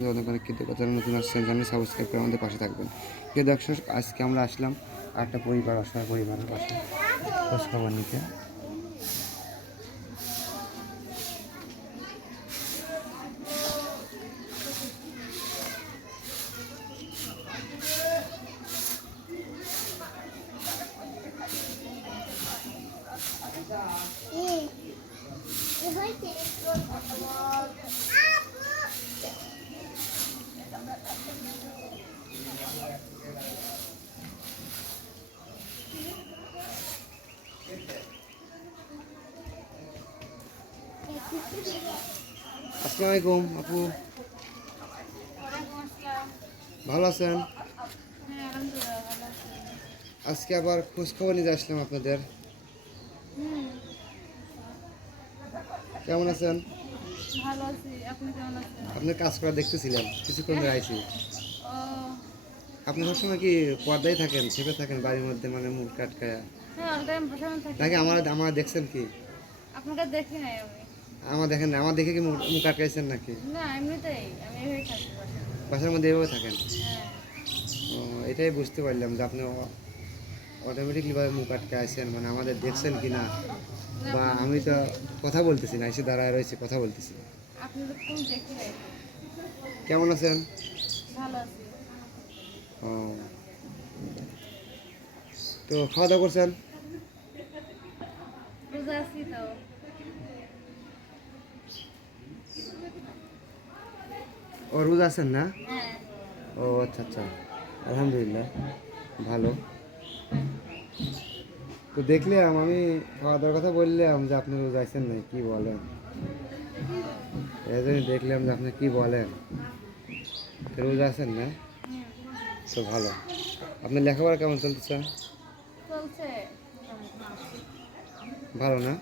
অনেক অনেক কৃতজ্ঞতা, নতুন আসছেন চ্যানেল সাবস্ক্রাইব করে আমাদের পাশে থাকবেন। প্রিয় দর্শক, আজকে আমরা আসলাম একটা পরিবার, অসহায় পরিবারের পাশে। খোঁজখবর নিতে। আসসালামু আলাইকুম আপু। ভালো আছেন? আজকে আবার খোঁজখবর নিতে আসলাম আপনাদের। কেমন আছেন? আপনার কাজ করা দেখতেছিলাম কিছুক্ষণ ধরে আইছি। আপনি সবসময় কি পর্দায় থাকেন চেপে থাকেন বাড়ির মধ্যে মানে মুখ কাটকায়া? হ্যাঁ নাকি আমার আমার দেখছেন কি? আপনাকে দেখি নাই আমি। আমার দেখেন না, আমার দেখে কি মুখ আটকাইছেন নাকি? না এমনিতেই আমি এভাবেই থাকি বাসার মধ্যে এভাবে থাকেন? হ্যাঁ। ও, এটাই বুঝতে পারলাম যে আপনি অটোমেটিকলি ভাবে মুখ আটকে আছেন মানে আমাদের দেখছেন কি না? বা আমি তো কথা বলতেছি না এসে দাঁড়ায় রয়েছে কথা বলতেছি। কেমন আছেন? ও। তো খাওয়া দাওয়া করছেন রোজা আছি তো ও রোজ আছেন না? ও আচ্ছা আচ্ছা। আলহামদুলিল্লাহ ভালো। তো দেখলাম আমি খাওয়া দাওয়ার কথা বললাম যে আপনি রোজ আছেন না কি বলেন? এই জন্য দেখলাম যে আপনি কি বলেন। রোজ আছেন না? তো ভালো। আপনার লেখাপড়া কেমন চলতেছে? ভালো না?